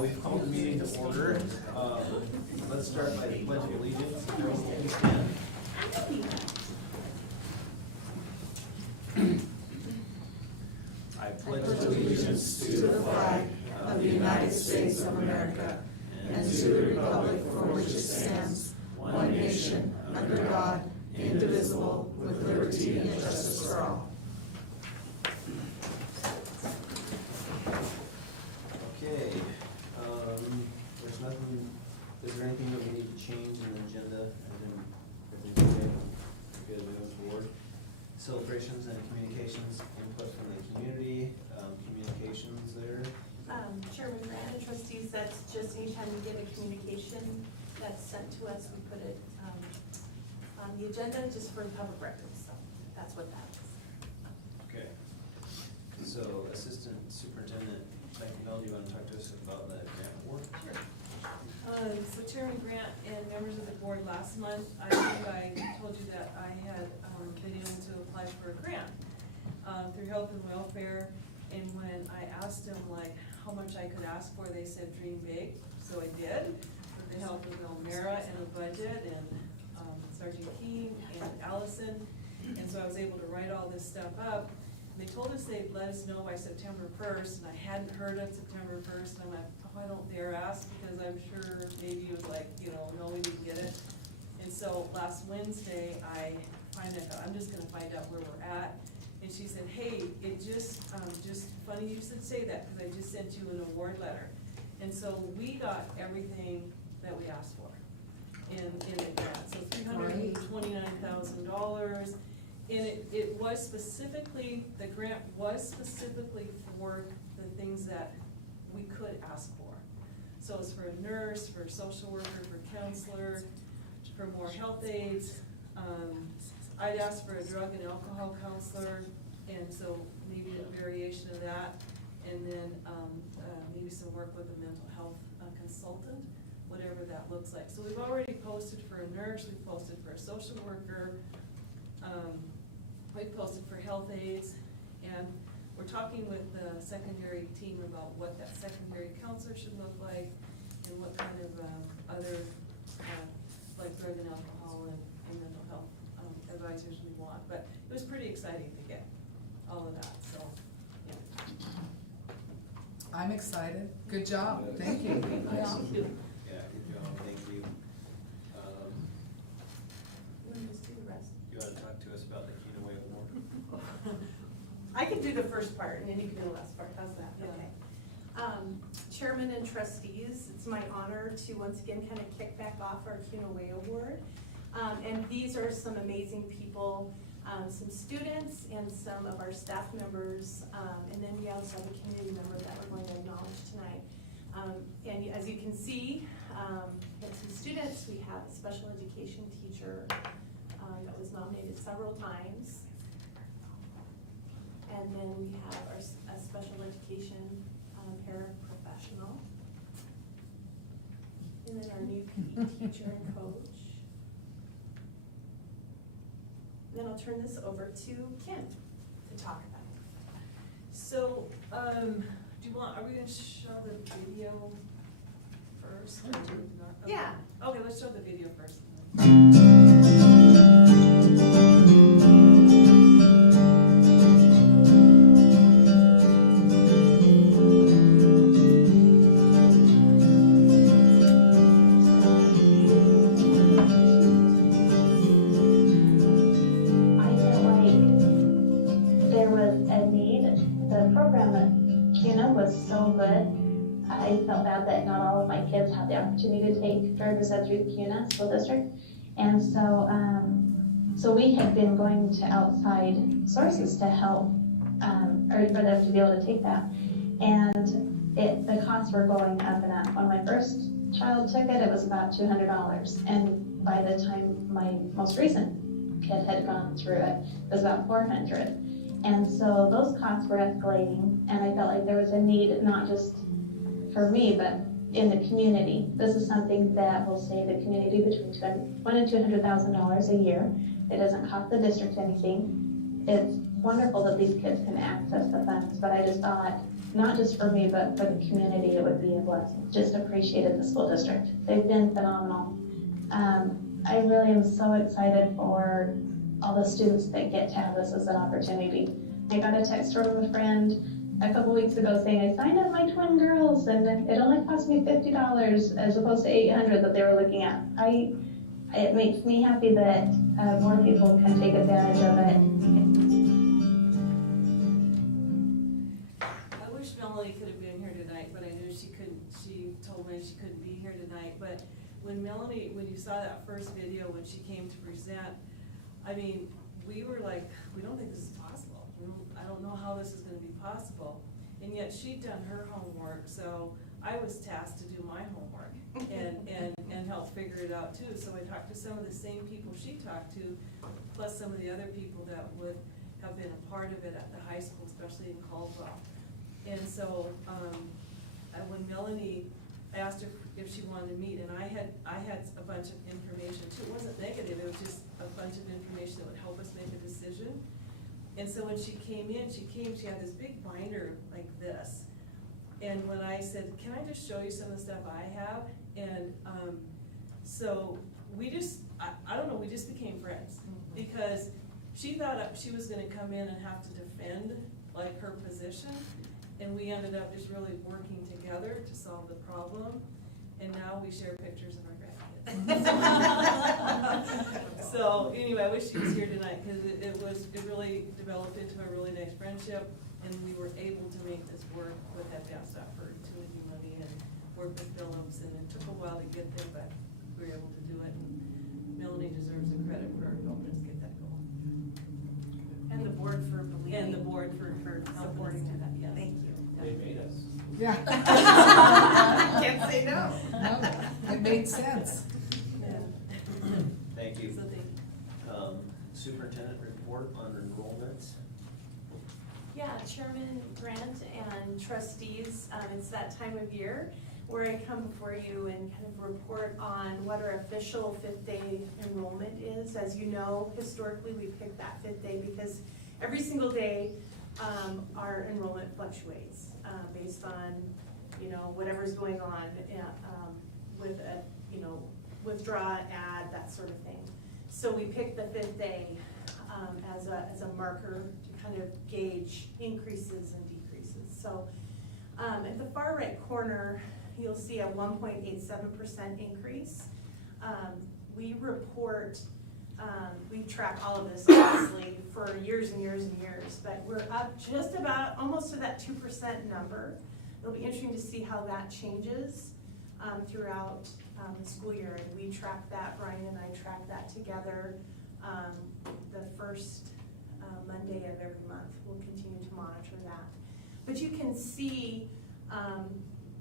we've called the meeting to order. Let's start by the pledge of allegiance. Everyone please stand. I pledge allegiance to the flag of the United States of America and to the republic for which it stands, one nation, under God, indivisible, with liberty and justice for all. Okay, there's nothing, is there anything that we need to change in the agenda? Everything's okay? We're good moving forward. Celebrations and communications, input from the community, communications there. Chairman Grant and trustees, that's just anytime we get a communication that's sent to us, we put it on the agenda just for the public records, so that's what that is. Okay. So Assistant Superintendent McNeil, do you want to talk to us about the grant award? Sure. So Chairman Grant and members of the board, last month, I think I told you that I had been able to apply for a grant through Health and Welfare. And when I asked them like how much I could ask for, they said dream big. So I did, with the help of Elmira and a budget and Sergeant King and Allison. And so I was able to write all this stuff up. They told us they'd let us know by September 1st, and I hadn't heard of September 1st, and I'm like, oh, I don't dare ask, because I'm sure maybe it was like, no, we didn't get it. And so last Wednesday, I finally thought, I'm just gonna find out where we're at. And she said, hey, it just funny you should say that, because I just sent you an award letter. And so we got everything that we asked for in the grant, so $329,000. And it was specifically, the grant was specifically for the things that we could ask for. So it's for a nurse, for a social worker, for a counselor, for more health aides. I'd asked for a drug and alcohol counselor, and so maybe a variation of that. And then maybe some work with a mental health consultant, whatever that looks like. So we've already posted for a nurse, we've posted for a social worker, we've posted for health aides, and we're talking with the secondary team about what that secondary counselor should look like, and what kind of other, like drug and alcohol and mental health advisors we want. But it was pretty exciting to get all of that, so, yeah. I'm excited. Good job. Thank you. Yeah, good job, thank you. You want to just do the rest? You want to talk to us about the Kuna Award? I can do the first part, and then you can do the last part, how's that? Yeah. Okay. Chairman and trustees, it's my honor to once again kind of kick back off our Kuna Award. And these are some amazing people, some students and some of our staff members, and then we also have a community member that we're going to acknowledge tonight. And as you can see, we have some students. We have a special education teacher that was nominated several times. And then we have a special education paraprofessional. And then our new PE teacher and coach. Then I'll turn this over to Kim to talk about it. So, do you want, are we gonna show the video first? Or do we not? Okay. Yeah. Okay, let's show the video first. I felt bad that not all of my kids had the opportunity to take driver's ed through the Kuna school district. And so, so we had been going to outside sources to help, or for them to be able to take that. And the costs were going up and up. When my first child took it, it was about $200. And by the time my most recent kid had gone through it, it was about $400. And so those costs were escalating, and I felt like there was a need, not just for me, but in the community. This is something that will save the community between $100,000 and $200,000 a year. It doesn't cost the district anything. It's wonderful that these kids can access the funds but I just thought, not just for me, but for the community, it would be a blessing. Just appreciated the school district. They've been phenomenal. I really am so excited for all the students that get to have this as an opportunity. I got a text from a friend a couple weeks ago saying, I signed up my twin girls and it only cost me $50 as opposed to $800 that they were looking at. It makes me happy that more people can take advantage of it. I wish Melanie could have been here tonight, but I knew she couldn't. She told me she couldn't be here tonight. But when you saw that first video when she came to present, I mean, we were like, we don't think this is possible. I don't know how this is gonna be possible. And yet she'd done her homework, so I was tasked to do my homework and help figure it out too. So I talked to some of the same people she talked to, plus some of the other people that would have been a part of it at the high school, especially in Caldwell. And so, when Melanie asked her if she wanted to meet, and I had a bunch of information too. It wasn't negative, it was just a bunch of information that would help us make a decision. And so when she came in, she had this big binder like this. And when I said, can I just show you some of the stuff I have? And so we just, I don't know, we just became friends. Because she thought she was gonna come in and have to defend like her position. And we ended up just really working together to solve the problem. And now we share pictures of our grandkids. So anyway, I wish she was here tonight because it really developed into a really nice friendship, and we were able to make this work with that advanced effort to make money and work with Phillips, and it took a while to get there, but we were able to do it. And Melanie deserves the credit for helping us get that going. And the board for believing. And the board for supporting helping us do that, yes. Thank you. They made us. Yeah. Can't say no. No, it made sense. Yeah. Thank you. So thank you. Superintendent report on enrollment. Yeah, Chairman Grant and trustees, it's that time of year where I come before you and kind of report on what our official fifth day enrollment is. As you know, historically, we picked that fifth day because every single day, our enrollment fluctuates based on, whatever's going on with a, withdraw, add, that sort of thing. So we picked the fifth day as a marker to kind of gauge increases and decreases. So at the far right corner, you'll see a 1.87% increase. We report, we track all of this obviously for years and years and years, but we're up just about almost to that 2% number. It'll be interesting to see how that changes throughout the school year, and we track that. Brian and I track that together the first Monday of every month. We'll continue to monitor that. But you can see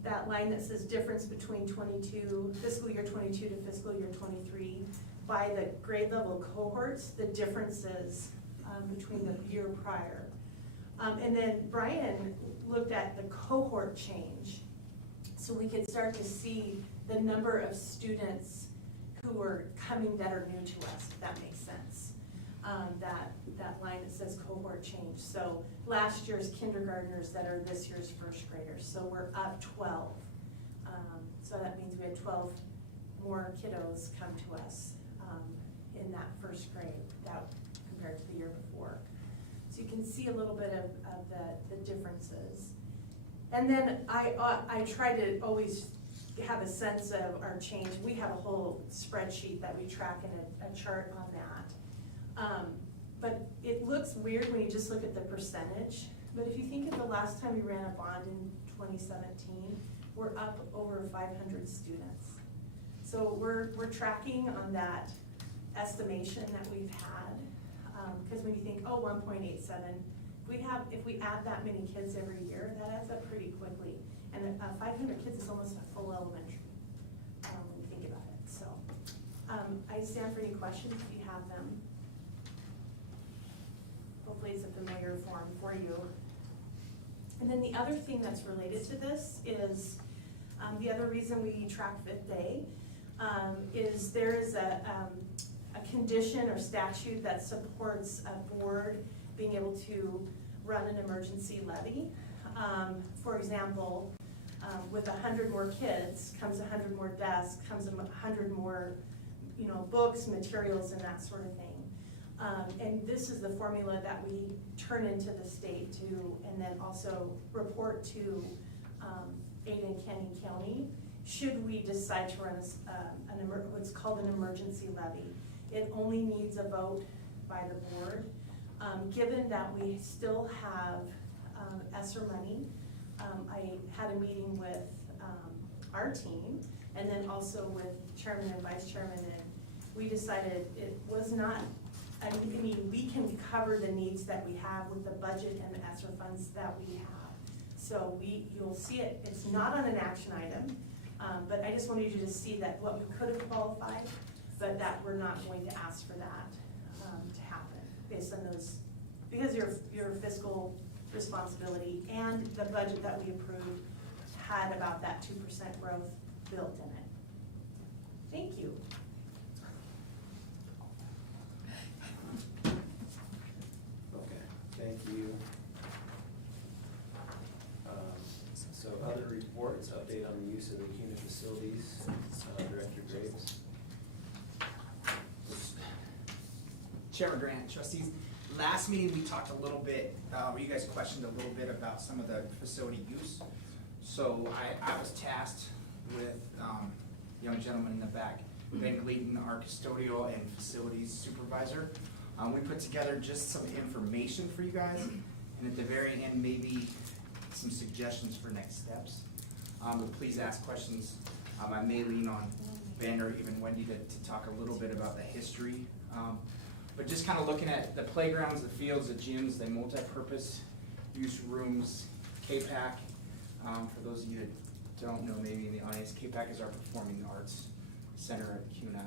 that line that says difference between fiscal year 22 to fiscal year 23 by the grade level cohorts, the differences between the year prior. And then Brian looked at the cohort change, so we could start to see the number of students who are coming that are new to us, if that makes sense. That line that says cohort change. So last year's kindergartners that are this year's first graders. So we're up 12. So that means we had 12 more kiddos come to us in that first grade compared to the year before. So you can see a little bit of the differences. And then I try to always have a sense of our change. We have a whole spreadsheet that we track in a chart on that. But it looks weird when you just look at the percentage. But if you think of the last time we ran a bond in 2017, we're up over 500 students. So we're tracking on that estimation that we've had. Because when you think, 1.87, if we add that many kids every year, that adds up pretty quickly. And 500 kids is almost a full elementary when you think about it. So I stand for any questions if you have them. Hopefully it's a familiar form for you. And then the other thing that's related to this is the other reason we track fifth day is there is a condition or statute that supports a board being able to run an emergency levy. For example, with 100 more kids comes 100 more desks, comes 100 more, books, materials, and that sort of thing. And this is the formula that we turn into the state and then also report to Ada and Canyon County, should we decide to run what's called an emergency levy. It only needs a vote by the board. Given that we still have ESSER money, I had a meeting with our team and then also with chairman and vice chairman, and we decided it was not, we can cover the needs that we have with the budget and the ESSER funds that we have. So you'll see it, it's not on an action item, but I just wanted you to see that what we could have qualified, but that we're not going to ask for that to happen based on those, because your fiscal responsibility and the budget that we approved had about that 2% growth built in it. Thank you. Okay, thank you. So other reports, update on the use of the Kuna facilities, Director Graves. Chairman Grant, trustees, last meeting we talked a little bit, you guys questioned a little bit about some of the facility use. So I was tasked with, young gentleman in the back, Ben Gleaton, our custodial and facilities supervisor. We put together just some information for you guys, and at the very end, maybe some suggestions for next steps. But please ask questions. I may lean on Ben or even Wendy to talk a little bit about the history. But just kind of looking at the playgrounds, the fields, the gyms, the multi-purpose use rooms, KPAC. For those of you that don't know, maybe in the audience, KPAC is our Performing Arts Center at Kuna.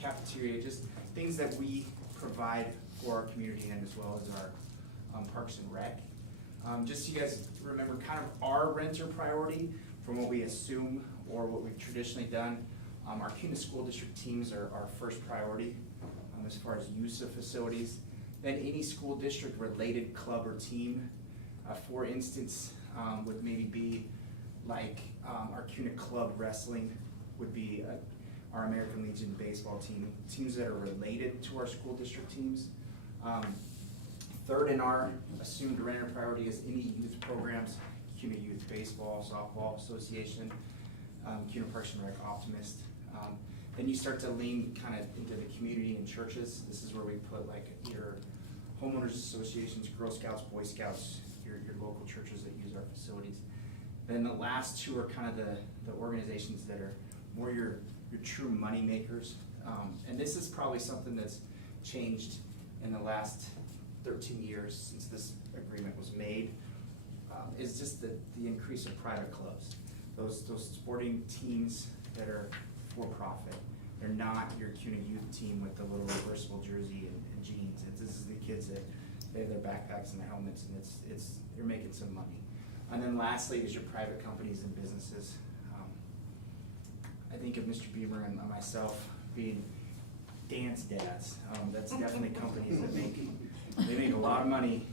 Cafeteria, just things that we provide for our community and as well as our Parks and Rec. Just so you guys remember kind of our renter priority from what we assume or what we've traditionally done. Our Kuna School District teams are our first priority as far as use of facilities. Then any school district related club or team, for instance, would maybe be like our Kuna Club Wrestling would be our American Legion baseball team, teams that are related to our school district teams. Third in our assumed renter priority is any youth programs, Kuna Youth Baseball, Softball Association, Kuna Parks and Rec Optimist. Then you start to lean kind of into the community and churches. This is where we put like your homeowners associations, Girl Scouts, Boy Scouts, your local churches that use our facilities. Then the last two are kind of the organizations that are more your true money makers. And this is probably something that's changed in the last 13 years since this agreement was made, is just the increase of private clubs. Those sporting teams that are for profit. They're not your Kuna youth team with the little reversible jersey and jeans. This is the kids that they have their backpacks and their helmets, and you're making some money. And then lastly is your private companies and businesses. I think of Mr. Beamer and myself being dance dads. That's definitely companies that make a lot of money,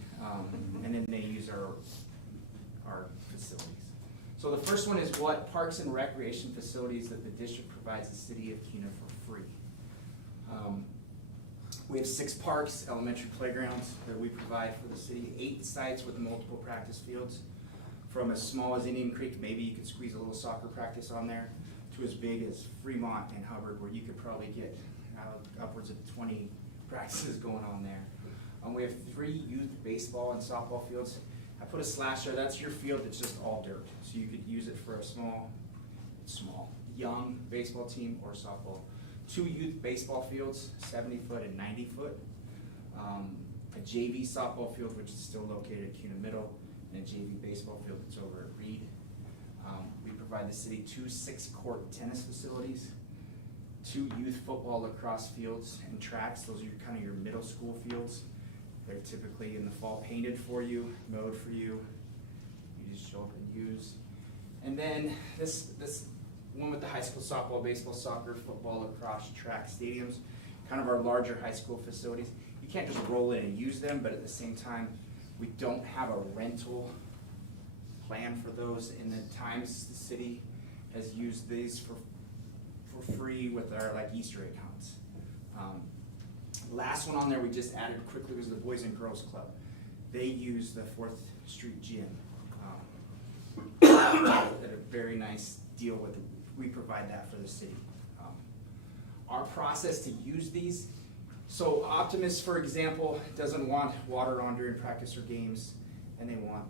and then they use our facilities. So the first one is what parks and recreation facilities that the district provides the city of Kuna for free. We have 6 parks, elementary playgrounds that we provide for the city, 8 sites with multiple practice fields. From as small as Indian Creek, maybe you could squeeze a little soccer practice on there, to as big as Fremont and Hubbard, where you could probably get upwards of 20 practices going on there. We have 3 youth baseball and softball fields. I put a slash there, that's your field that's just all dirt. So you could use it for a small, young baseball team or softball. 2 youth baseball fields, 70 foot and 90 foot. A JV softball field, which is still located at Kuna Middle, and a JV baseball field that's over at Reed. We provide the city 2 6-court tennis facilities, 2 youth football lacrosse fields and tracks. Those are kind of your middle school fields. They're typically in the fall painted for you, mowed for you. You just show up and use. And then this one with the high school softball, baseball, soccer, football, lacrosse, track stadiums, kind of our larger high school facilities. You can't just roll in and use them, but at the same time, We don't have a rental plan for those in the times the city has used these for free with our like Easter egg hunts. Last one on there we just added quickly was the Boys and Girls Club. They use the 4th Street Gym. At a very nice deal with, we provide that for the city. Our process to use these, so Optimus, for example, doesn't want water on during practice or games, and they want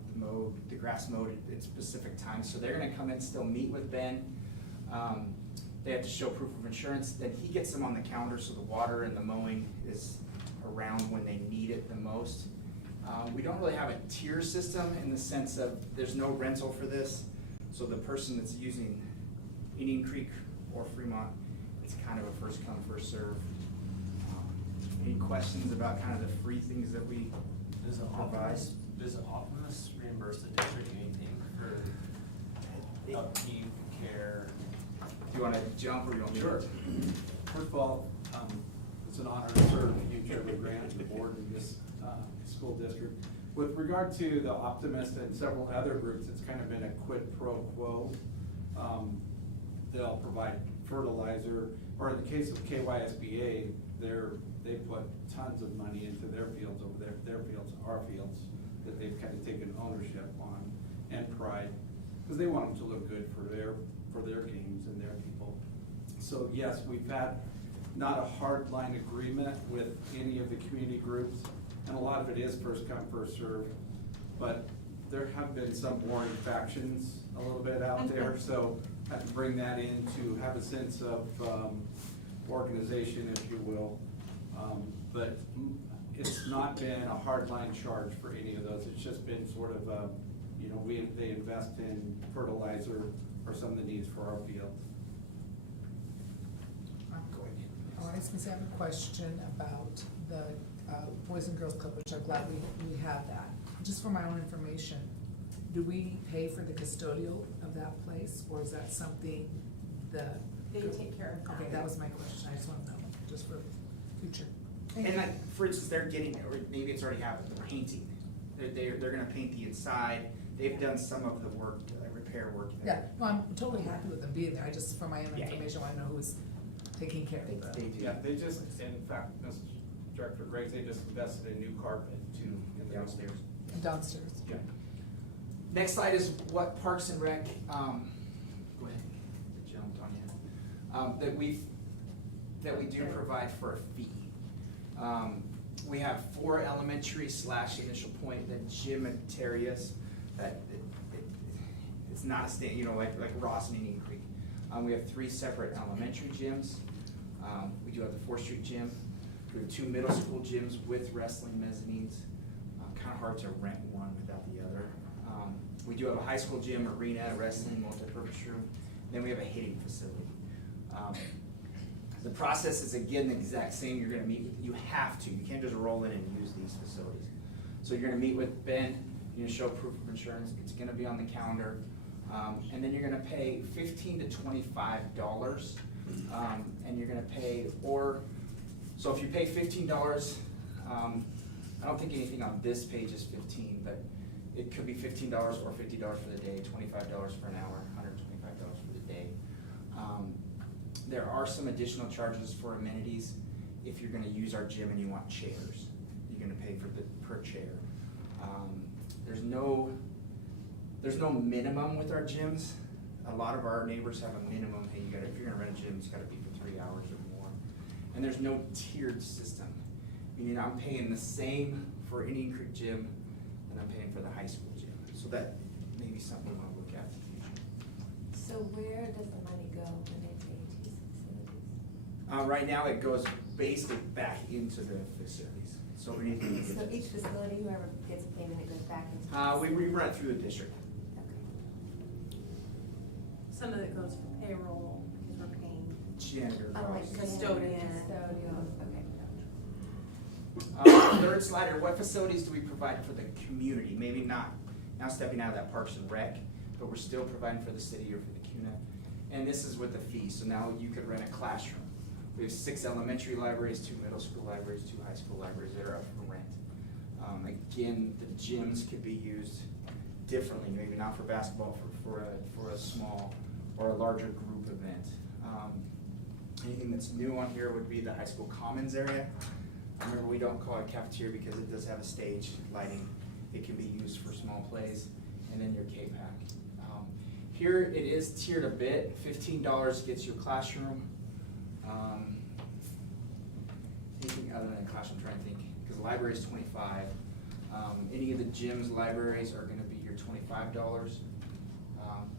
the grass mowed at specific times, so they're gonna come in, still meet with Ben. They have to show proof of insurance, then he gets them on the calendar, so the water and the mowing is around when they need it the most. We don't really have a tier system in the sense of there's no rental for this, so the person that's using Indian Creek or Fremont, it's kind of a first come, first serve. Any questions about kind of the free things that we provide? Does Optimus reimburse the district anything for upkeep, care? Do you wanna jump or you want me to? Sure. First of all, it's an honor to serve you, Chairman Grant, and the board in this school district. With regard to the Optimist and several other groups, it's kind of been a quid pro quo. They'll provide fertilizer, or in the case of KYSBA, they put tons of money into their fields over there, their fields, our fields, that they've kind of taken ownership on and pride, because they want them to look good for their games and their people. So yes, we've had not a hard line agreement with any of the community groups, and a lot of it is first come, first serve, but there have been some warring factions a little bit out there, so I have to bring that in to have a sense of organization, if you will. But it's not been a hard line charge for any of those. It's just been sort of a, they invest in fertilizer or some of the needs for our fields. I was gonna say, I have a question about the Boys and Girls Club, which I'm glad we have that. Just for my own information, do we pay for the custodial of that place, or is that something They take care of that. Okay, that was my question, I just wanna know, just for future. Thank And you. like, for instance, they're getting, or maybe it's already happened, the painting. They're gonna paint the inside. They've done some of the work, repair work Yeah, there. no, I'm totally happy with them being there, I just, for my own Yeah. information, I wanna know who's taking care of They the. do. Yeah, they just, in fact, Mr. Director Graves, they just invested in new carpet too. in the- Downstairs. Downstairs. Yeah. Next slide is what Parks and Rec, go ahead, I jumped on you. That we do provide for a fee. We have 4 elementary / initial point, the gym at Terrius, that it's not a stand, like Ross and Indian Creek. We have 3 separate elementary gyms. We do have the 4th Street Gym. We have 2 middle school gyms with wrestling mezzanines. Kind of hard to rent one without the other. We do have a high school gym, arena, wrestling, multi-purpose room. Then we have a hitting facility. The process is again the exact same. You're gonna meet, you have to, you can't just roll in and use these facilities. So you're gonna meet with Ben, you're gonna show proof of insurance, it's gonna be on the calendar. And then you're gonna pay $15 to $25, and you're gonna pay, so if you pay $15, I don't think anything on this page is 15, but it could be $15 or $50 for the day, $25 for an hour, $125 for the day. There are some additional charges for amenities. If you're gonna use our gym and you want chairs, you're gonna pay for the per chair. There's no minimum with our gyms. A lot of our neighbors have a minimum, hey, if you're gonna rent a gym, it's gotta be for 3 hours or more. And there's no tiered system. Meaning I'm paying the same for Indian Creek Gym than I'm paying for the high school gym. So that may be something we wanna look at in the future. So where does the money go when they pay to facilities? Right now, it goes basically back into the facilities. So anything. So each facility, whoever gets a payment, it goes back into. We run it through the district. Okay. Some of it goes for payroll, because we're paying. Janitor Oh, like costs. Custodian. Custodial, okay. Third slider, what facilities do we provide for the community? Maybe not now stepping out of that Parks and Rec, but we're still providing for the city or for the Kuna. And this is with the fee, so now you could rent a classroom. We have 6 elementary libraries, 2 middle school libraries, 2 high school libraries that are up for rent. Again, the gyms could be used differently, maybe not for basketball, for a small or a larger group event. Anything that's new on here would be the high school commons area. Remember, we don't call it cafeteria because it does have a stage lighting. It can be used for small plays, and then your K-Pack. Here it is tiered a bit. $15 gets you a classroom. Anything other than a classroom, I'm trying to think, because the library is $25. Any of the gyms, libraries are going to be your $25.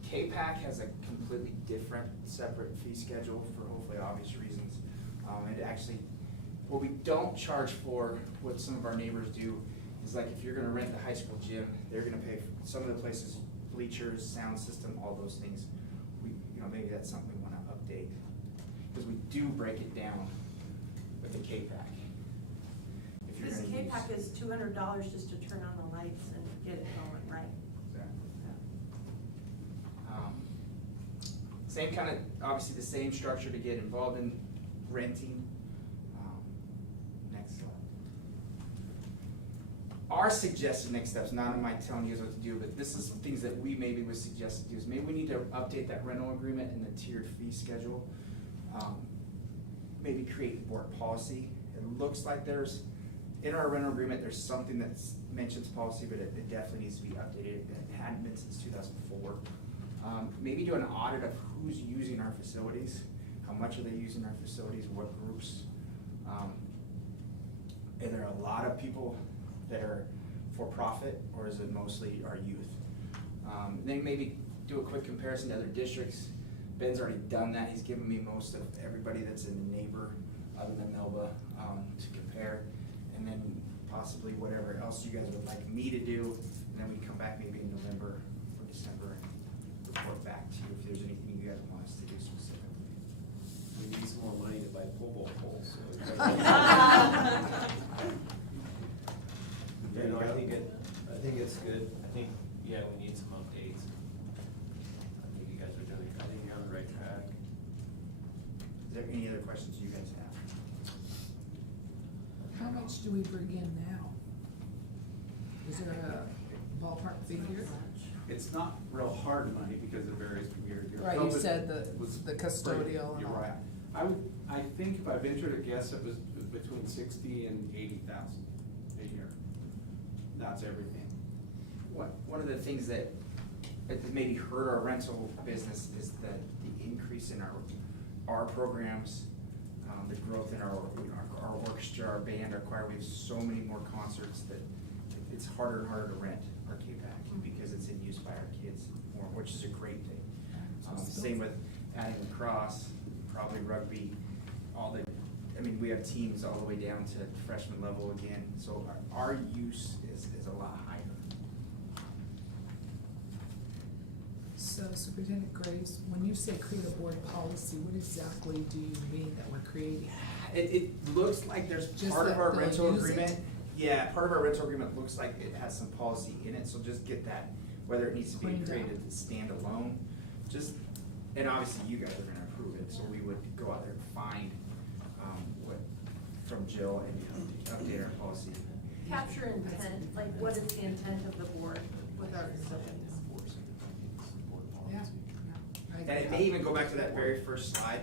K-Pack has a completely different, separate fee schedule for hopefully obvious reasons. It actually, what we don't charge for, what some of our neighbors do, is like if you're gonna rent the high school gym, they're gonna pay for some of the places, bleachers, sound system, all those things. Maybe that's something we wanna update. Because we do break it down with the K-Pack. If you're This gonna K-Pack use- is $200 just to turn on the lights and get it going, right? Same kind of, obviously the same structure to get involved in renting. Next slide. Our suggested next steps, not am I telling you guys what to do, but this is some things that we maybe would suggest to do, is maybe we need to update that rental agreement and the tiered fee schedule. Maybe create board policy. It looks like in our rental agreement, there's something that mentions policy, but it definitely needs to be updated. It hadn't been since 2004. Maybe do an audit of who's using our facilities, how much are they using our facilities, what groups. Are there a lot of people that are for profit, or is it mostly our youth? Then maybe do a quick comparison to other districts. Ben's already done that. He's given me most of everybody that's in the neighbor, other than Melba, to compare. And then possibly whatever else you guys would like me to do. And then we come back maybe in November or December and report back to you if there's anything you guys want us to do specifically. We need some more money to buy pole poles. So you know, I think it's good. I think, yeah, we need some updates. I think you guys are doing, I think you're on the right track. Is there any other questions you guys have? How much do we bring in now? Is there a ballpark figure? It's not real hard money because it varies from year to year. Right, you COVID said the was custodial free. and You're all right. I think if I venture to guess, it was between 60 and 80,000 a year. That's everything. One of the things that maybe hurt our rental business is the increase in our programs, the growth in our orchestra, our band, our choir. We have so many more concerts that it's harder and harder to rent our K-Pack because it's in use by our kids more, which is a great thing. Same with adding lacrosse, probably rugby, we have teams all the way down to freshman level again, so our use is a lot higher. So Superintendent Graves, when you say create a board policy, what exactly do you mean that we're creating? It looks like there's Just part of that our they'll rental use it? agreement. Yeah, part of our rental agreement looks like it has some policy in it, so just get that, whether it needs to be Cleaned up. created as standalone. And obviously you guys are gonna approve it, so we would go out there and find, from Jill and update our policy. Capture intent, like what is the intent of the board with our facilities? Yeah. I And it may even go back to that very first slide.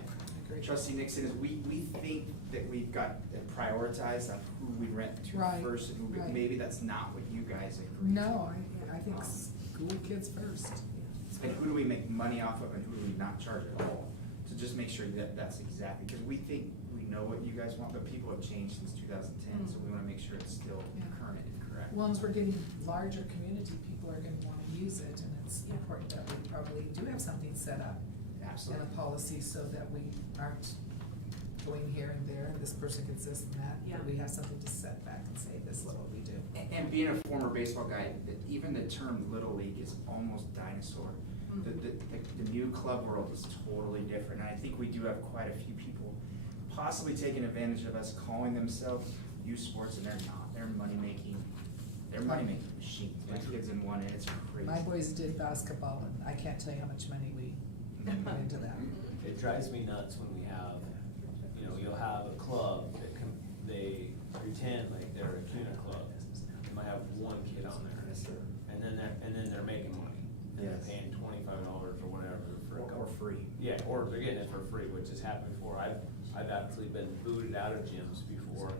agree. Trustee Nixon, is we think that we've got it prioritized on who we rent to Right, first, and who right. maybe that's not what you guys agree. No, I think school kids first. And who do we make money off of and who do we not charge at all? To just make sure that that's exactly, because we think we know what you guys want, but people have changed since 2010, so we wanna make sure it's still Yeah. current and correct. Well, as we're getting larger community, people are gonna wanna use it, and it's important that we probably do have something set up and Absolutely. a policy so that we aren't going here and there, and this person gets this and that. Yeah. But we have something to set back and say, this is what we do. And being a former baseball guy, even the term Little League is almost dinosaur. The new club world is totally different, and I think we do have quite a few people possibly taking advantage of us calling themselves youth sports, and they're not. They're money-making machines. My kid's in one, and it's crazy. My boys did basketball, and I can't tell you how much money we put into that. It drives me nuts when we have, you'll have a club that they pretend like they're a Kuna club. And my might have one kid on there. Yes, sir. And then they're making money. And they're Yes. paying $25 or whatever for a Or couple. free. Yeah, or they're getting it for free, which has happened before. I've actually been booted out of gyms before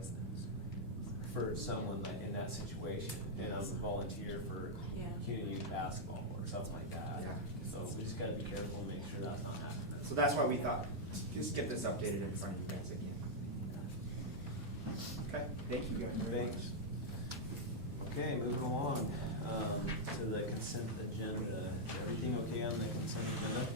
for someone like in that situation, and I'm a volunteer for Yeah. community youth basketball or something like that. Yeah. So we just gotta be careful and make sure that's not happening. So that's why we thought, just get this updated in front of you guys again. Okay, thank you guys. Thanks. Okay, moving along, to the consent agenda. Is everything okay on the consent agenda?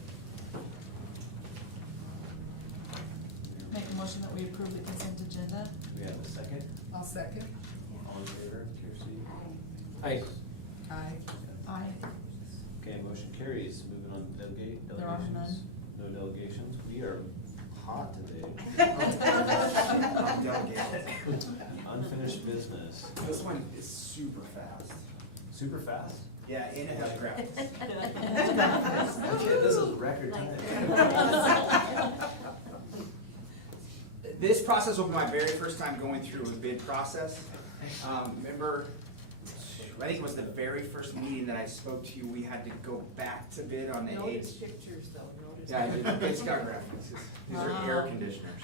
Make a motion that we approve the consent agenda. Do we have a second? I'll second. All in favor, Kirsty? Aye. Aye. Aye. Okay, motion carries. Moving on to delegations. There are none. No delegations. We are hot today. Delegations. Unfinished business. This one is super fast. Super fast. Yeah, and it has graphics. Okay, this is record time. This process will be my very first time going through a bid process. Remember, I think it was the very first meeting that I spoke to you, we had to go back to bid on the eight. Notice pictures though, notice. Yeah, it's got graphics. These are air conditioners.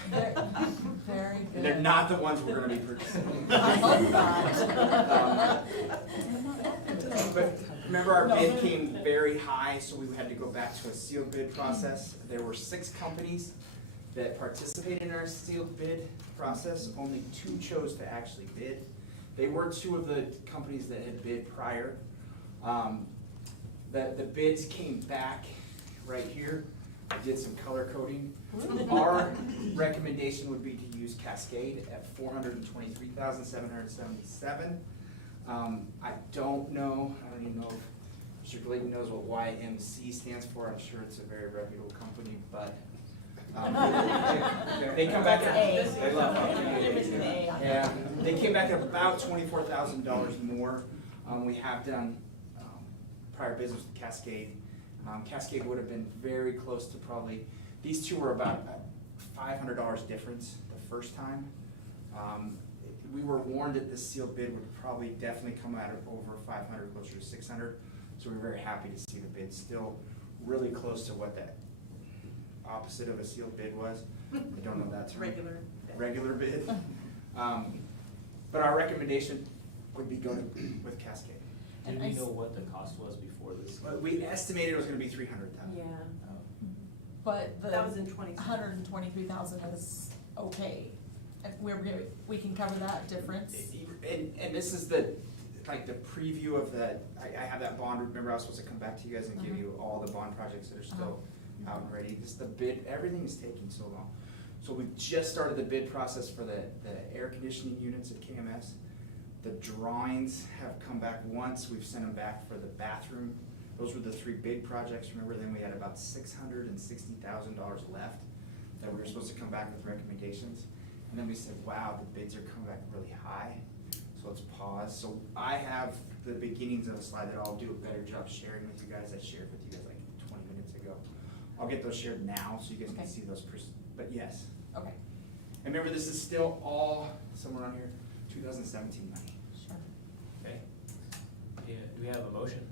Very good. And they're not the ones we're gonna be purchasing. I hope not. But remember, our bid came very high, so we had to go back to a sealed bid process. There were 6 companies that participated in our sealed bid process. Only 2 chose to actually bid. They were 2 of the companies that had bid prior. The bids came back right here. I did some color coding. Our recommendation would be to use Cascade at $423,777. I don't even know if Mr. Glayton knows what YMC stands for. I'm sure it's a very reputable company, but they come back at, they love it. Yeah, they came back at about $24,000 more. We have done prior business with Cascade. Cascade would have been very close to probably, these 2 were about $500 difference the first time. We were warned that this sealed bid would probably definitely come out of over 500, closer to 600. So we're very happy to see the bid still really close to what that opposite of a sealed bid was. I don't know that term. Regular bid. But our recommendation would be going with Cascade. Did we know what the cost was before this? But we estimated it was gonna be 300,000. Yeah. But the That was in 20. 123,000 is okay. If we can cover that difference. And this is the preview of the, I have that bond, remember I was supposed to come back to you guys and give you all the bond projects that are still out and ready. This, the bid, everything is taking so long. So we just started the bid process for the air conditioning units at KMS. The drawings have come back once, we've sent them back for the bathroom. Those were the 3 big projects, remember then we had about $660,000 left that we were supposed to come back with recommendations. And then we said, wow, the bids are coming back really high, so let's pause. So I have the beginnings of a slide that I'll do a better job sharing with you guys. I shared with you guys like 20 minutes ago. I'll get those shared now so you guys can see those, but yes. Okay. And remember, this is still all, somewhere on here, 2017 money. Sure. Okay. Yeah, do we have a motion?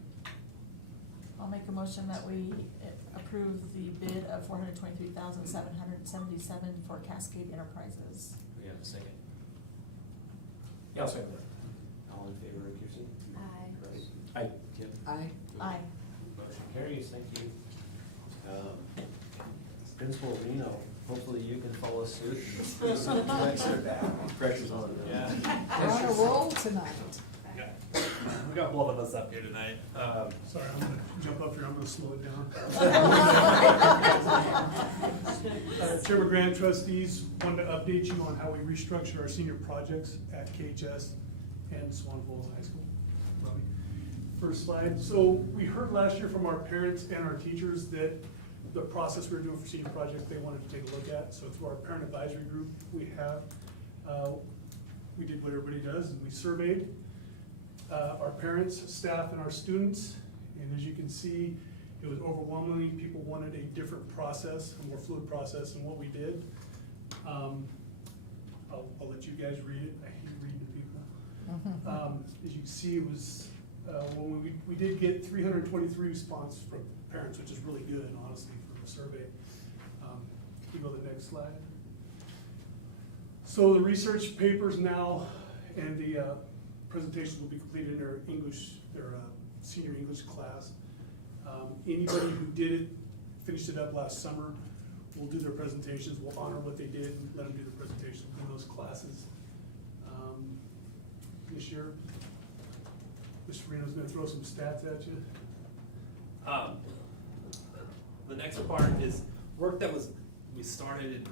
I'll make a motion that we approve the bid of $423,777 for Cascade Enterprises. Do we have a second? Yeah, I'll second All in favor, Kirsty? Aye. Aye. Tim? Aye. Aye. Motion carries, thank you. Principal Reno, hopefully you can follow suit. Pressure's on. Yeah. We're on a roll tonight. We got both of us up here tonight. Sorry, I'm gonna jump up here, I'm gonna slow it down. Chairman Grant, trustees, wanted to update you on how we restructured our senior projects at KHS and Swan Falls High School. Robbie. First slide. So we heard last year from our parents and our teachers that the process we were doing for senior projects, they wanted to take a look at. So through our parent advisory group, we did what everybody does, and we surveyed our parents, staff, and our students. And as you can see, it was overwhelmingly, people wanted a different process, a more fluid process than what we did. I'll let you guys read it. I hate reading to people. As you can see, it was, when we did get 323 responses from parents, which is really good, honestly, for the survey. Can you go to the next slide? So the research papers now and the presentations will be completed in their English, their senior English class. Anybody who did it, finished it up last summer, will do their presentations, we'll honor what they did and let them do the presentations in those classes. This year, Mr. Reno's gonna throw some stats at you. The next part is work that we started in,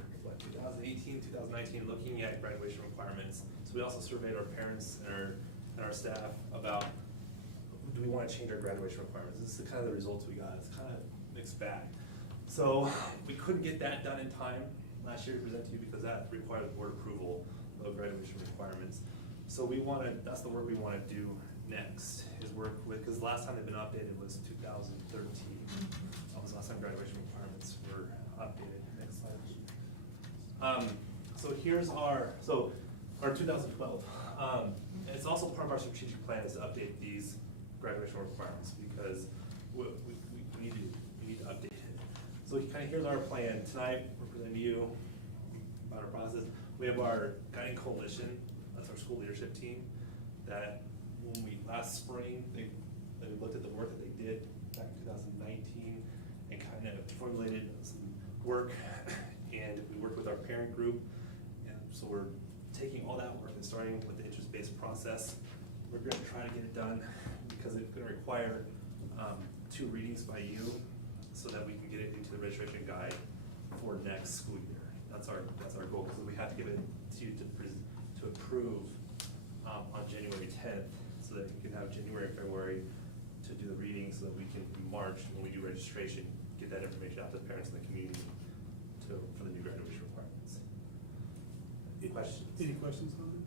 2018, 2019, looking at graduation requirements. So we also surveyed our parents and our staff about, do we want to change our graduation requirements? This is kind of the results we got. It's kind of mixed bag. So we couldn't get that done in time last year to present to you because that required the board approval of graduation requirements. So that's the work we want to do next, is work with, because the last time they've been updated was 2013. That was the last time graduation requirements were updated. Next slide. So here's our 2012. It's also part of our strategic plan is to update these graduation requirements because we need to update it. So kind of here's our plan. Tonight, we're presenting to you about our process. We have our guiding coalition. That's our school leadership team. That when last spring, they looked at the work that they did back in 2019 and kind of formulated some work. And we worked with our parent group. And so we're taking all that work and starting with the interest-based process. We're going to try to get it done because it's going to require 2 readings by you so that we can get it into the registration guide for next school year. That's our goal, because we have to give it to you to approve on January 10th so that you can have January and February to do the reading so that we can, in March, when we do registration, get that information out to the parents in the community for the new graduation requirements. Questions? Any questions on it?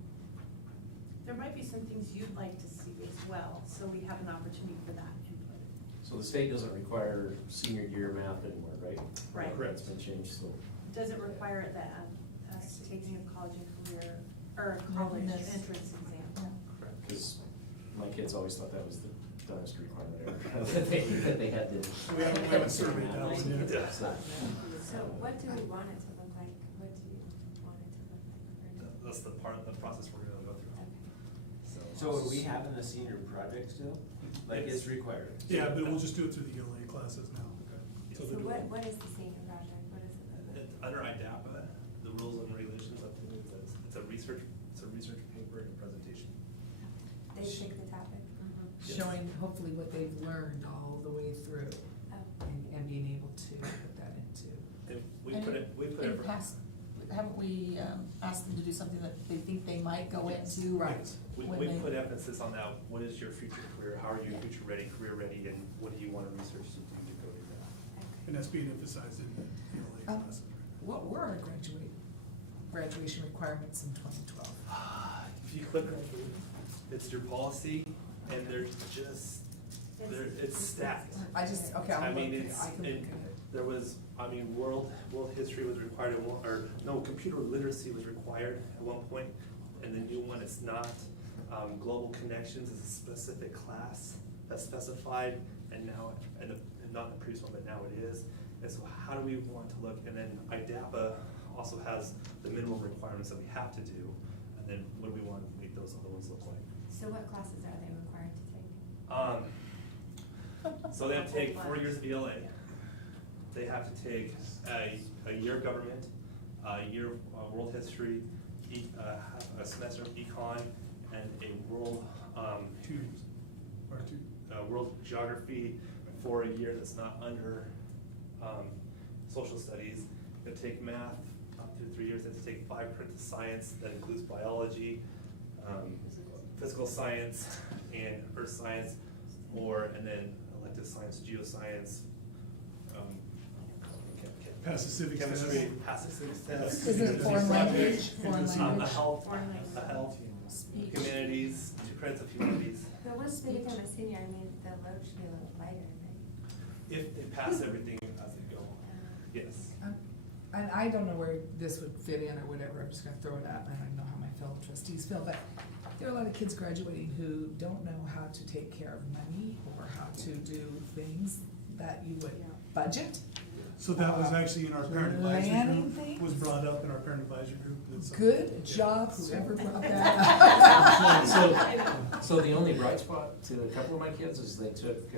There might be some things you'd like to see as well, so we have an opportunity for that input. So the state doesn't require senior year math anymore, right? Right. Correct. It's been changed, so. Does it require that us taking a college and career, or a college Yes. entrance exam? Because my kids always thought that was the dumbest requirement ever, that they had to. We haven't surveyed that one yet. Yeah. So what do we want it to look like? What do you want it to look like? That's the part of the process we're going to go through. So are we having a senior project still? Like it's required? Yeah, but we'll just do it through the ELA classes now. So they're doing- what is the senior project? What is it look like? Under IDAPA, the rules and regulations of it, it's a research paper and presentation. They pick the topic? Yes. Showing hopefully what they've learned all the way through Oh. and being able to put that into. And we And put it. in past, haven't we asked them to do something that they think they might go into? Right. We when they- put emphasis on that. What is your future career? How are you Yeah. future ready, career ready, and what do you want to research to do to go do that? And that's being emphasized in the ELA classes. What were our graduation requirements in 2012? If you click on it, it's your policy, and there's just, it's stacked. I just, okay, I'll I look, mean, I can look at it. there was, world history was required at one, or no, computer literacy was required at one point, and the new one is not. Global connections is a specific class that's specified, and now, and not the previous one, but now it is. And so how do we want to look, and then IDAPA also has the minimum requirements that we have to do, and then what do we want to make those other ones look like? So what classes are they required to take? So they have to take 4 years of ELA. They have to take a year of government, a year of world history, a semester of econ, and a world, 2 years, or 2. world geography for a year that's not under social studies. They have to take math up to 3 years. They have to take 5 credits of science. That includes biology, physical science, and earth science, and then elective science, geoscience, Pass the civics test. chemistry, passive civics test. Is it foreign language? Foreign The language? health, Foreign language. the health, Speech. humanities, 2 credits of humanities. But once they become a senior, I mean, the load should be a little lighter, right? If they pass everything as they go, yes. And I don't know where this would fit in or whatever, I'm just gonna throw it out, and I don't know how my fellow trustees feel, but There are a lot of kids graduating who don't know how to take care of money or how to do things that you would budget. So that was actually in our parent advisory Planning group, was things? brought up in our parent advisory group. It's, Good job, whoever brought that up. So the only bright spot to a couple of my kids is they took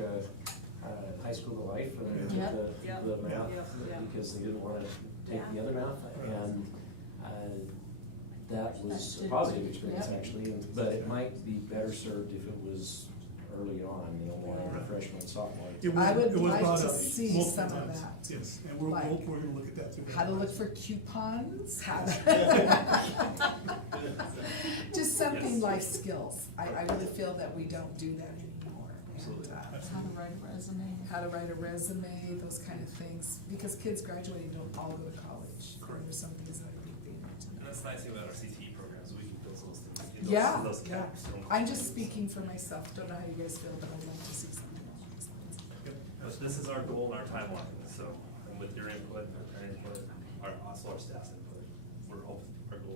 high school to life and they Yep. took Yep. the math Yep. because they didn't want to take the other math. And that was a positive experience Yep. actually, but it might be better served if it was early on, more Yeah. freshman, sophomore. It was, I would it was like brought to up see multiple some of times. that. Yes, and Like, we're gonna look at that too. How to look for coupons, how just something Yes. life skills. I really feel that we don't do that anymore. And, Absolutely. How to write a resume. how to write a resume, those kind of things, because kids graduating don't all go to college. Correct. There's some things that I think they need to And know. that's the nice thing about our CTE programs, we can build those things, in Yeah, those yeah. caps. I'm just speaking for myself, don't know how you guys feel, but I'd like to see something along these lines. But this is our goal and our timeline, so, and with your input, our parent input, also our staff's input, our goal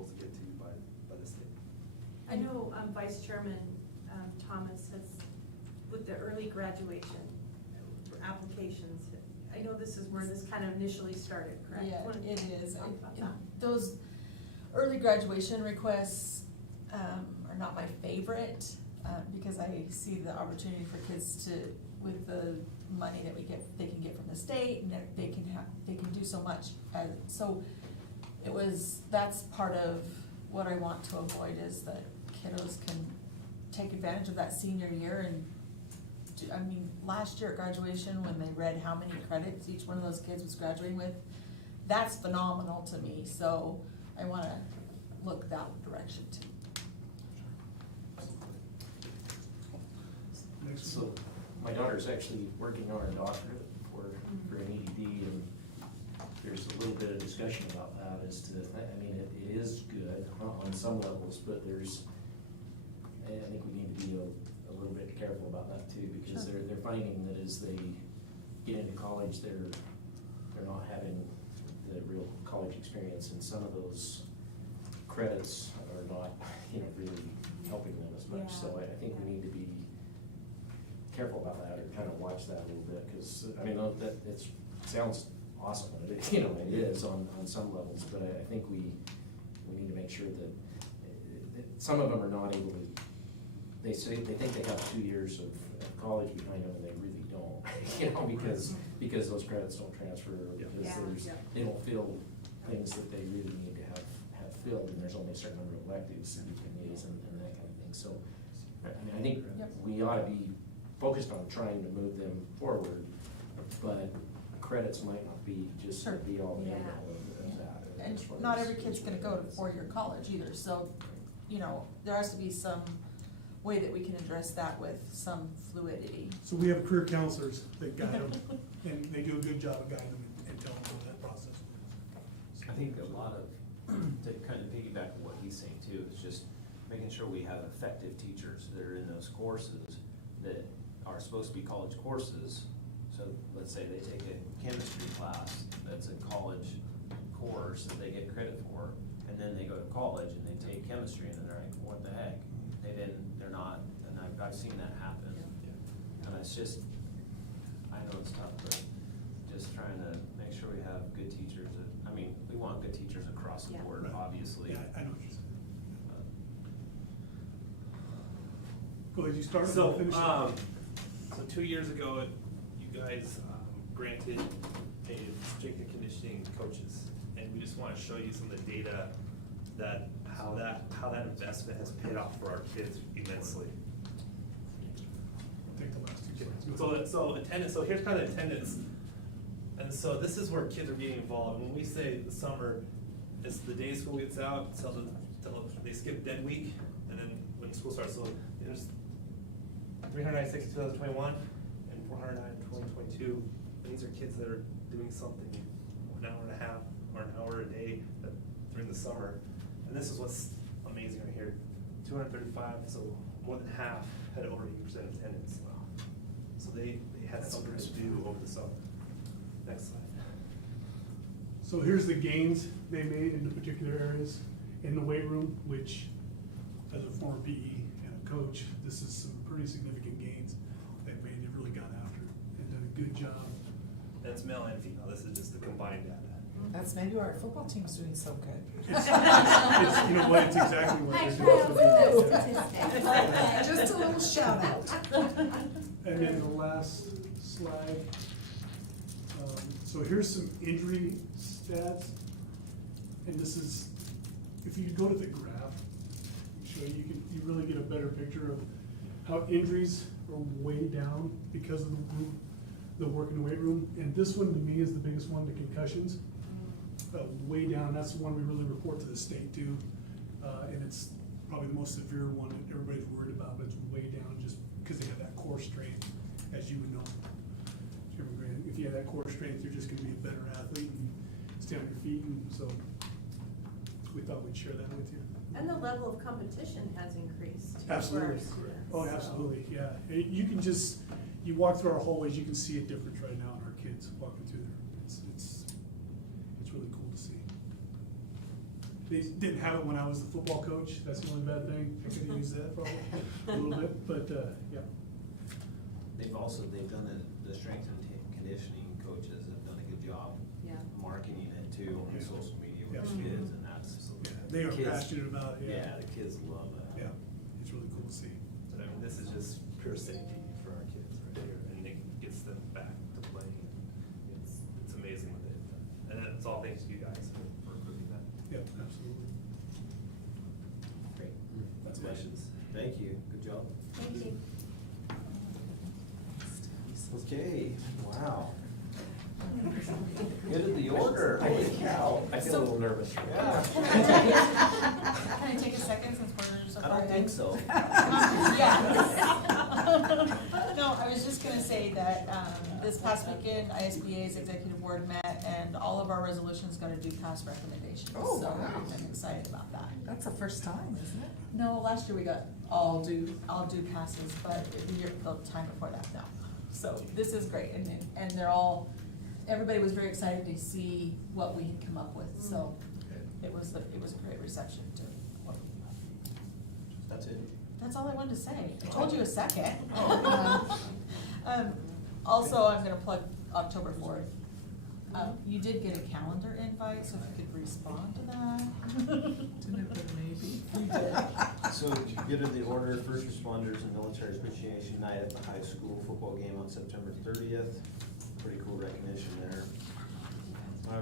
is to get to by this date. I know Vice Chairman Thomas has, with the early graduation applications, I know this is where this kind of initially started, correct? Yeah, Wanna it is. talk about It- that? Those early graduation requests are not my favorite, because I see the opportunity for kids to, with the money that they can get from the state, and that they can do so much. So that's part of what I want to avoid, is that kiddos can take advantage of that senior year and last year at graduation, when they read how many credits each one of those kids was graduating with, that's phenomenal to me, so I wanna look that direction too. Next So my daughter's actually working on a doctorate for an EDD, and there's a little bit of discussion about that as to, it is good on some levels, but I think we need to be a little bit careful about that too, because Sure. they're finding that as they get into college, they're not having the real college experience, and some of those credits are not, really helping them as much. So I think we need to be careful about that, or kind of watch that a little bit, because, that sounds awesome, and it is on some levels, but I think we need to make sure that some of them are not able to, they think they have 2 years of college behind them, and they really don't, because those credits don't transfer, or because they don't fill things that they really need to have filled, and there's only a certain number of electives and committees and that kind of thing. So, I think we ought to be focused on trying to move them forward, but credits might not be just Sure. the all Yeah. of that. And as far not as every kid's gonna go to four-year college either, so, there has to be some way that we can address that with some fluidity. So we have career counselors that guide them, and they do a good job of guiding them and telling them that process. I think a lot of, to kind of piggyback on what he's saying too, is just making sure we have effective teachers that are in those courses that are supposed to be college courses. So let's say they take a chemistry class that's a college course that they get credit for, and then they go to college and they take chemistry and then they're like, what the heck? They're not, and I've seen that happen. And it's just, I know it's tough, but just trying to make sure we have good teachers we want good teachers across the board, Right. obviously. Yeah, I know what you're saying. Go ahead, you start, and So, I'll finish. so 2 years ago, you guys granted a strength and conditioning coaches, and we just want to show you some of the data that how that investment has paid off for our kids immensely. Take the last 2 slides. So attendance. So here's kind of attendance, and so this is where kids are getting involved. When we say the summer, it's the day school gets out till they skip dead week, and then when school starts. So there's 396 in 2021 and 409 in 2022. And these are kids that are doing something 1.5 hours or an hour a day during the summer. And this is what's amazing right here. 235, so more than half had over 80% attendance. So they had something to do over the summer. Next slide. So here's the gains they made in the particular areas in the weight room, which, as a former PE coach, this is some pretty significant gains that they've really gone after and done a good job. That's male and female, this is just the combined data. That's maybe why our football team's doing so good. It's, you know what, it's exactly what High they're trials doing. and statistics. Just a little shout out. And then the last slide. So here's some injury stats. And this is, if you go to the graph, show you really get a better picture of how injuries are way down because of the work in the weight room. And this one to me is the biggest one, the concussions. Way down, that's the one we really report to the state too. And it's probably the most severe one that everybody's worried about, but it's way down just because they have that core strength, as you would know. Chairman Grant, if you have that core strength, you're just gonna be a better athlete and stay on your feet, and so we thought we'd share that with you. And the level of competition has increased too for our Absolutely. students. Oh, so. absolutely, yeah. You can just, you walk through our hallways, you can see a difference right now in our kids walking through there. It's really cool to see. They didn't have it when I was the football coach, that's the only bad thing. I could use that probably a little bit, but, yeah. They've done the strength and conditioning coaches have done a good job Yeah. marketing it too on Yeah. social media with Yeah. the kids, and that's. Yeah, they are the kids- passionate about it, Yeah, the kids love that. Yeah, it's really cool to see. But I mean, this is just pure safety for our kids right here, and it gets them back to playing. It's amazing what they've done, and it's all thanks to you guys for improving that. Yep, absolutely. Great. That's it. Questions? Thank you, good job. Thank you. Okay, wow. Good at the order, holy cow. I feel a little nervous. Yeah. Can I take a second since we're so I far don't ahead? think so. Yeah. No, I was just gonna say that, this past weekend, ISBA's executive board met and all of our resolutions got a due pass recommendation. Oh, So wow. I'm excited about that. That's the first time, isn't it? No, last year we got all due passes, but the time before that, no. So this is great, and they're all, everybody was very excited to see what we had come up with, so it was a great reception to what we came up with. That's it. That's all I wanted to say. I told you a second. Also, I'm gonna plug October 4th. You did get a calendar invite, so if you could respond to that. Didn't it put a maybe? You did. So good of the order, first responders and military appreciation night at the high school football game on September 30th. Pretty cool recognition there.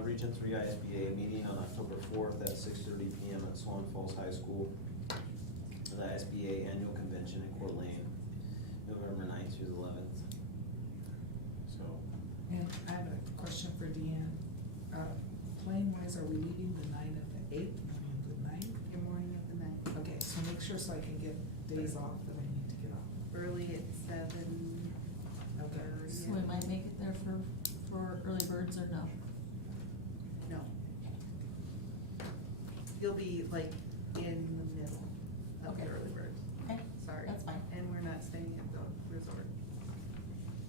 Region 3 ISBA meeting on October 4th at 6:30 PM at Swan Falls High School. The ISBA annual convention in Coeur d'Alene, November 9th through the 11th. So, And I have a question for Deanne. Plane wise, are we leaving the 9th of the 8th, morning of the 9th? Your morning of the night. Okay, so make sure so I can get days off that I need to get off. Early at 7. Okay. So we might make it there for early birds or no? No. You'll be like in the middle of the Okay. early birds. Okay, Sorry. that's fine. And we're not staying at the resort.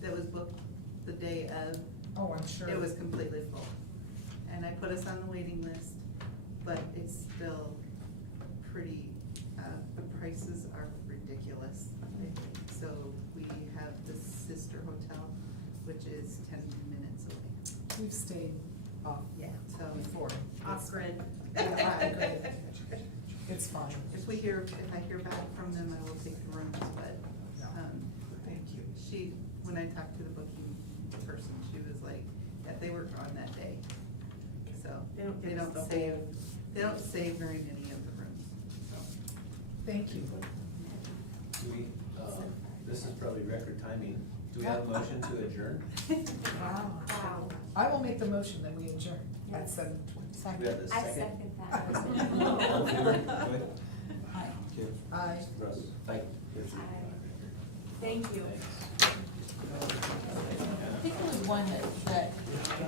That was booked the day of. Oh, I'm sure. It was completely full. And I put us on the waiting list, but it's still pretty, the prices are ridiculous, I think. So we have the sister hotel, which is 10 minutes away. We've stayed off Yeah, so. before. Off grid. It's fine. If I hear back from them, I will take the rooms, but, Thank you. she, when I talked to the booking person, she was like, yeah, they were gone that day. So, They don't they give us don't the save, whole- they don't save very many of the rooms, so. Thank you. do we, this is probably record timing. Do we have a motion to adjourn? Wow. Wow. I will make the motion that we adjourn at 7:20. We have the I second. second that. All in favor? Joy? Aye. Kim? Aye. Russ? Aye. Thank you. Thanks. I think there was one that